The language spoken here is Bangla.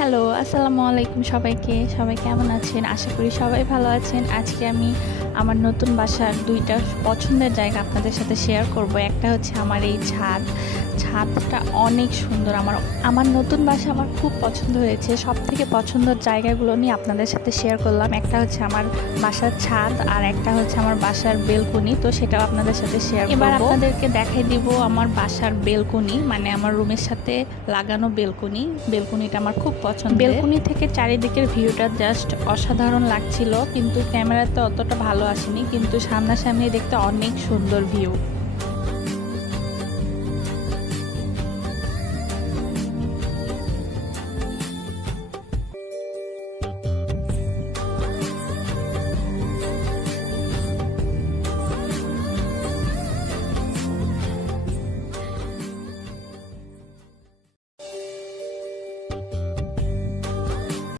হ্যালো আসসালামু আলাইকুম সবাইকে। সবাই কেমন আছেন? আশা করি সবাই ভালো আছেন। আজকে আমি আমার নতুন বাসার দুইটা পছন্দের জায়গা আপনাদের সাথে শেয়ার করব। একটা হচ্ছে আমার এই ছাদ। ছাদটা অনেক সুন্দর। আমার আমার নতুন বাসা আমার খুব পছন্দ হয়েছে। সব থেকে পছন্দের জায়গাগুলো নিয়ে আপনাদের সাথে শেয়ার করলাম। একটা হচ্ছে আমার বাসার ছাদ আর একটা হচ্ছে আমার বাসার বেলকনি তো সেটাও আপনাদের সাথে শেয়ার এবার আপনাদেরকে দেখাই দিব আমার বাসার বেলকনি মানে আমার রুমের সাথে লাগানো বেলকনি বেলকনিটা আমার খুব পছন্দ বেলকনি থেকে চারিদিকের ভিউটা জাস্ট অসাধারণ লাগছিল কিন্তু ক্যামেরাতে অতটা ভালো আসেনি কিন্তু সামনাসামনি দেখতে অনেক সুন্দর ভিউ